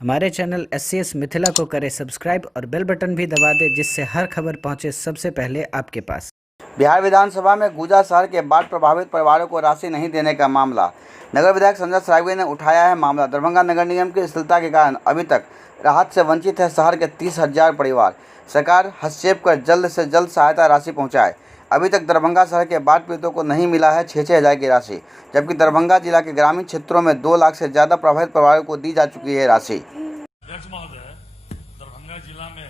हमारे channel SCS Mithila को करें सब्सक्राइब और बेल बटन भी दबा दें, जिससे हर खबर पहुंचे सबसे पहले आपके पास। बिहार विधानसभा में गुजा शहर के बाढ़ प्रभावित परिवारों को राशि नहीं देने का मामला। नगर विधायक संजय सरावगी ने उठाया है मामला। दरभंगा नगर निगम की शिथिलता के कारण अभी तक राहत से वंचित है शहर के 30,000 परिवार। सरकार हस्तक्षेप कर जल्द से जल्द सहायता राशि पहुँचाए। अभी तक दरभंगा शहर के बाढ़ पीड़ितों को नहीं मिला है 6-6 हज़ार की राशि, जबकि दरभंगा जिला के ग्रामीण क्षेत्रों में 2 लाख से ज़्यादा प्रभावित परिवारों को दी जा चुकी है राशि। अध्यक्ष महोदय, दरभंगा जिला में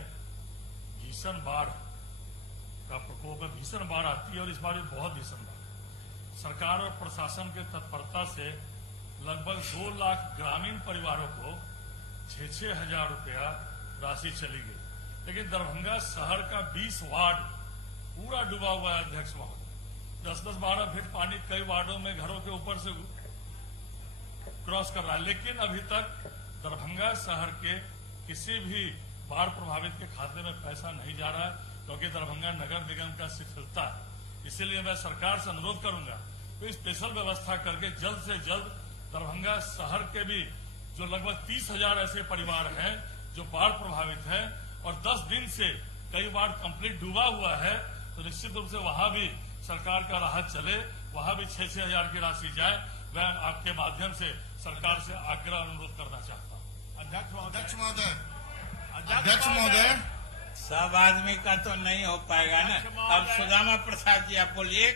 भीषण बाढ़ का प्रकोप है। भीषण बाढ़ आती है और इस बार भी बहुत भीषण बाढ़। सरकार और प्रशासन के तत्परता से लगभग 2 लाख ग्रामीण परिवारों को 6-6 हज़ार रुपया राशि चली गई, लेकिन दरभंगा शहर का 20 वार्ड पूरा डूबा हुआ है। अध्यक्ष महोदय, 10-12 फीट पानी कई वार्डों में घरों के ऊपर से क्रॉस कर रहा है, लेकिन अभी तक दरभंगा शहर के किसी भी बाढ़ प्रभावित के खाते में पैसा नहीं जा रहा है, क्योंकि दरभंगा नगर निगम का शिथिलता है। इसीलिए मैं सरकार से अनुरोध करूंगा तो स्पेशल व्यवस्था करके जल्द से जल्द दरभंगा शहर के भी जो लगभग 30,000 ऐसे परिवार हैं जो बाढ़ प्रभावित हैं और 10 दिन से कई वार्ड कंप्लीट डूबा हुआ है, तो निश्चित रूप से वहां भी सरकार का राहत चले, वहां भी 6-6 हज़ार की राशि जाए। मैं आपके माध्यम से सरकार से आग्रह अनुरोध करना चाहता हूँ। अध्यक्ष महोदय, सब आदमी का तो नहीं हो पाएगा ना। अब सुदामा प्रसाद जी आप बोलिए।